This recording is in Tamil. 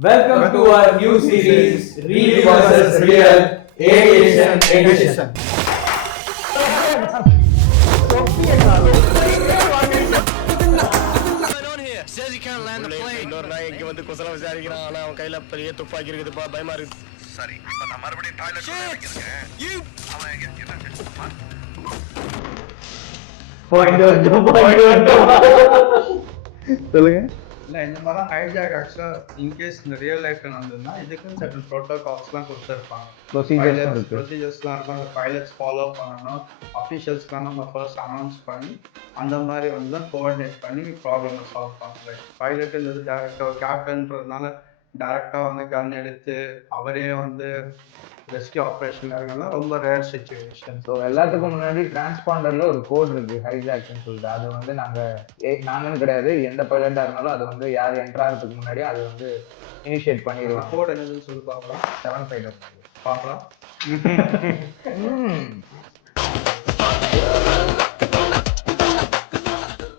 Welcome to our new series, Real versus Real Aviation Edition. Says he can't land the plane. இன்னொரு நாய் இங்க வந்து குசல விசாரிக்கிறான். ஆனா அவன் கையில பெரிய துப்பாக்கி இருக்குதுப்பா, பயமா இருக்கு. சரி, இப்ப நான் மறுபடியும் டாய்லெட் போயிருக்கேன். அவன் என்ன சொல்லுங்க. இல்லை இந்த மாதிரி ஹைஜாக் ஆக்சுவலாக இன்கேஸ் இந்த ரியல் லைஃப்ல நடந்ததுன்னா இதுக்குன்னு சர்டன் ப்ரோட்டோகால்ஸ்லாம் கொடுத்துருப்பாங்க. ப்ரொசீஜர்ஸ்லாம் இருக்கும். அந்த பைலட்ஸ் ஃபாலோ பண்ணணும். அஃபிஷியல்ஸ்லாம் நம்ம ஃபர்ஸ்ட் அனௌன்ஸ் பண்ணி அந்த மாதிரி வந்து தான் கோஆர்டினேட் பண்ணி ப்ராப்ளமை சால்வ் பண்ணலாம். பைலட் இந்த டேரக்டாக கேப்டன்றதுனால டேரெக்டாக வந்து கன் எடுத்து அவரே வந்து ரெஸ்கியூ ஆப்ரேஷன் இருக்கலாம். ரொம்ப ரேர் சுச்சுவேஷன். ஸோ எல்லாத்துக்கும் முன்னாடி டிரான்ஸ்பாண்டர்ல ஒரு கோட் இருக்கு, ஹைஜாக்னு சொல்லிட்டு. அது வந்து நாங்கன்னு கிடையாது, எந்த பைலட்டா இருந்தாலும் அது வந்து யார் என்ட்ரு ஆகிறதுக்கு முன்னாடி அது வந்து இனிஷியேட் பண்ணிடுவோம். கோட் என்னதுன்னு சொல்லி பார்க்கலாம். 7 ஃபைட்டர் பார்க்கலாம்.